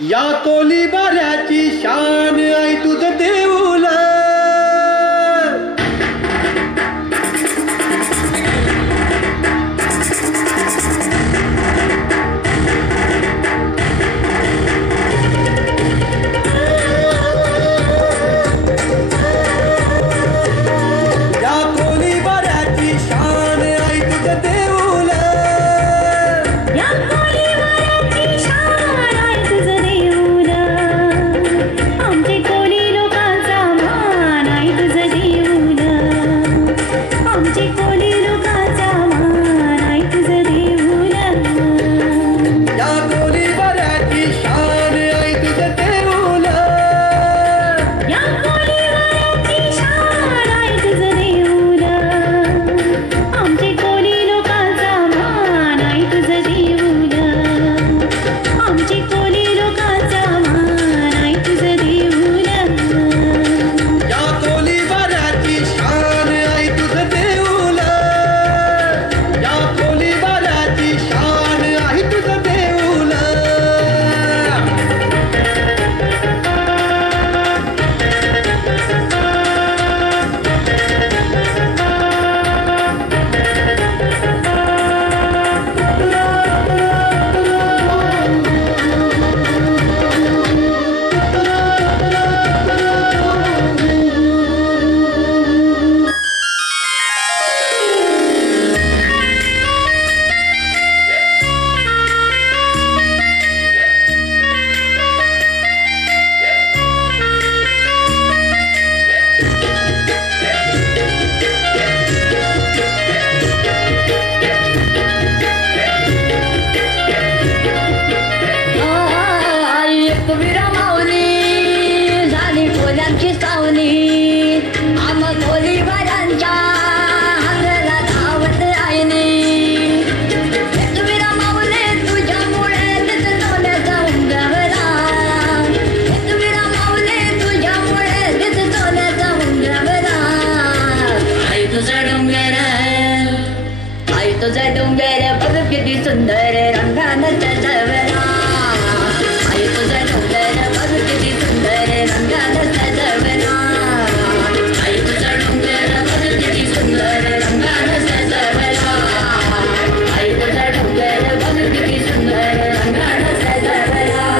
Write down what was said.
या कोली बाऱ्याची शान आई तुझं देऊल तुझा डोंगर बघ किती सुंदर रंगानं सजवला आई तुझा डोंगर बघ किती सुंदर रंगानं सजवला आई तुझा डोंगर बघ किती सुंदर रंगानं सजवला आई तुझा डोंगर बघ किती सुंदर रंगानं सजवला